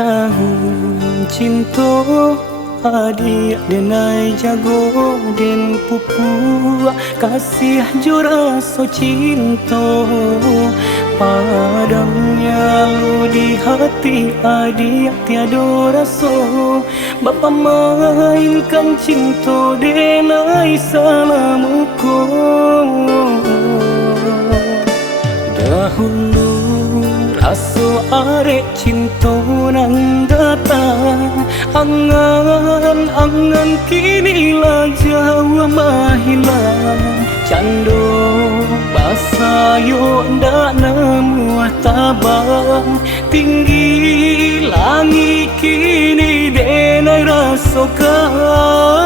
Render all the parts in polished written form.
tahun cinta adik denai jago den pupu kasih jurasa cinta padamnya lu di hati adik tiada rasa bapa mainkan cinta denai salamuku dahulu rasa arek cinta nan datang angan-angan kini lah jauh mahilang cando basayo ndak nemu tabang tinggi langit kini denai rasakan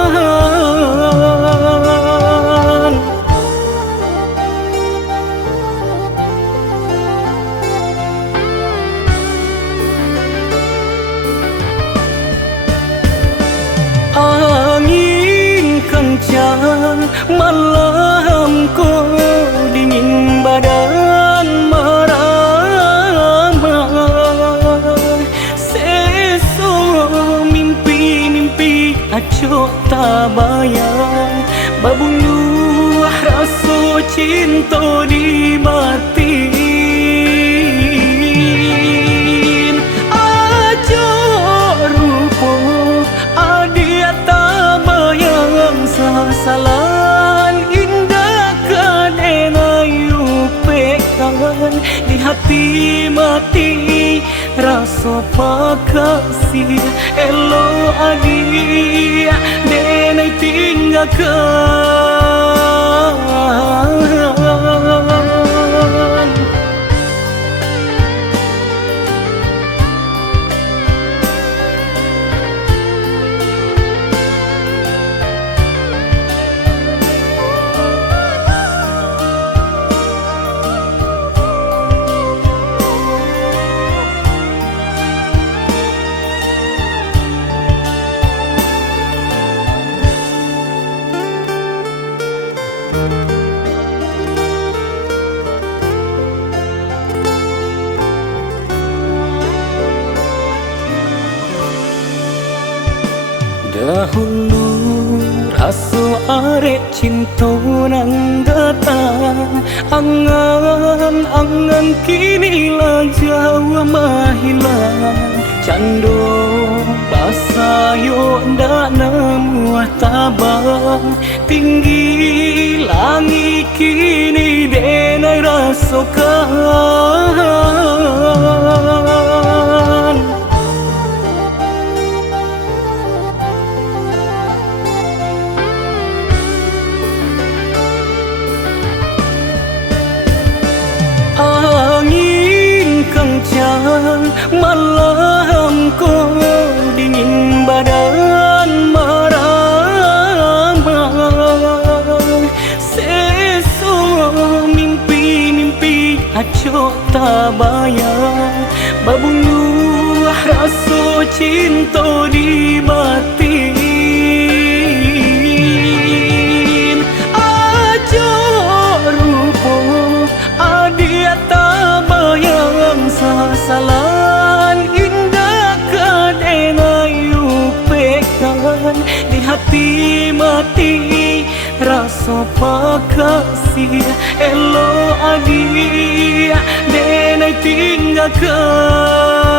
angin kencang malam ko dingin badan meramai sesok mimpi-mimpi acok tak bayang babuluh rasa cinta di batin acok rupa sasalan indah kadenai upekan di hati mati rasa pakasih elo adik denai tinggalkan dahulu rasa arek cinta nan datang angan-angan kini lah jauh mahilang cando basayo ndak nemu tabang tinggi langit kini denai rasakan angin kencang malam ko dingin badan meramai sesok mimpi-mimpi acok tak bayang babuluh rasa cinta di batin acok rupa adik tak bayang sasalan indah kadenai upekan di hati mati rasa pakasih elo adik denai tinggalkan